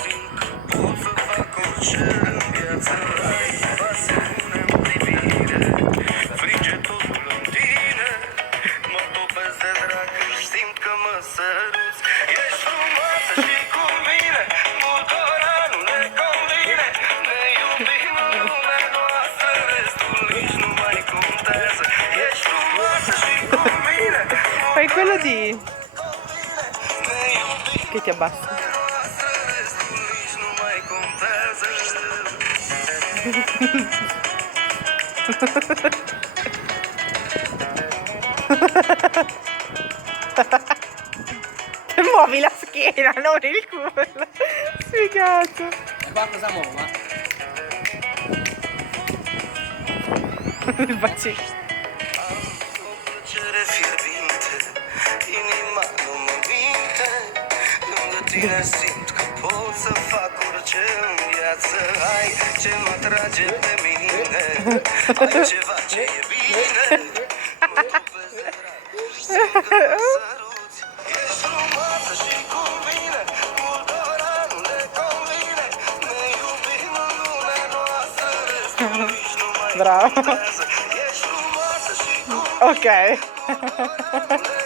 simt că pot să fac orice în viață. Ai pasiune în privire, frige totul în tine. Mă topesc de drag, simt că mă săruți. Ești frumoasă și cu mine, multora nu ne convine. Ne iubim în lumea noastră, restul nici nu mai contează. Ești frumoasă și cu mine, Fai quello di... che ti abbassa. restul nici nu mai contează. Muovi la schiena, non il culo. Sfigato. E qua cosa muova? Il bacino. O plăcere fierbinte, inima nu mă minte. Lângă tine simt că pot să fac orice în viață. Ai ce mă atrage pe mine, ai ceva ce e bine. Mă iubesc de drag, simt că mă săruți. Ești frumoasă și cu mine, multora nu ne convine. Ne iubim în lumea noastră, restul nici nu mai Bravo. contează. Ești frumoasă și cu Ok. multora nu ne